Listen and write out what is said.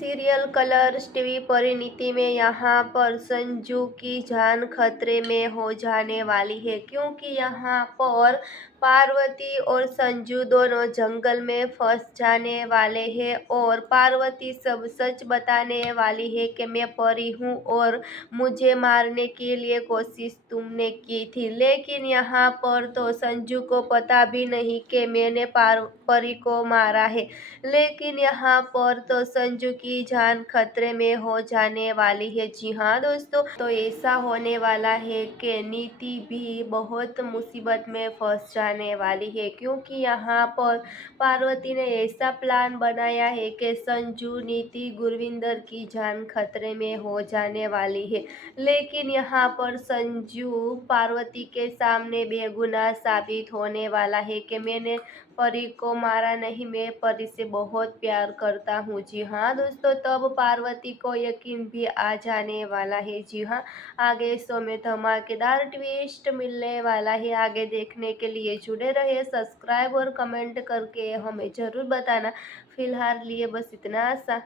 Serial Colors TV Parineeti में यहाँ पर संजू की जान खतरे में हो जाने वाली है, क्योंकि यहाँ पर पार्वती और संजू दोनों जंगल में फंस जाने वाले हैं और पार्वती सब सच बताने वाली है कि मैं परी हूँ और मुझे मारने के लिए कोशिश तुमने की थी। लेकिन यहाँ पर तो संजू को पता भी नहीं कि मैंने परी को मारा है। लेकिन यहाँ पर तो संजू की जान खतरे में हो जाने वाली है। जी हाँ दोस्तों, तो ऐसा होने वाला है कि नीति भी बहुत मुसीबत में फंस जाने वाली है, क्योंकि यहाँ पर पार्वती ने ऐसा प्लान बनाया है कि संजू, नीति, गुरविंदर की जान खतरे में हो जाने वाली है। लेकिन यहाँ पर संजू पार्वती के सामने बेगुनाह साबित होने वाला है कि मैंने परी को मारा नहीं, मैं परी से बहुत प्यार करता हूँ। जी हाँ दोस्तों, तब पार्वती को यकीन भी आ जाने वाला है। जी हाँ, आगे शो में धमाकेदार ट्विस्ट मिलने वाला है। आगे देखने के लिए जुड़े रहे, सब्सक्राइब और कमेंट करके हमें ज़रूर बताना। फिलहाल लिए बस इतना सा।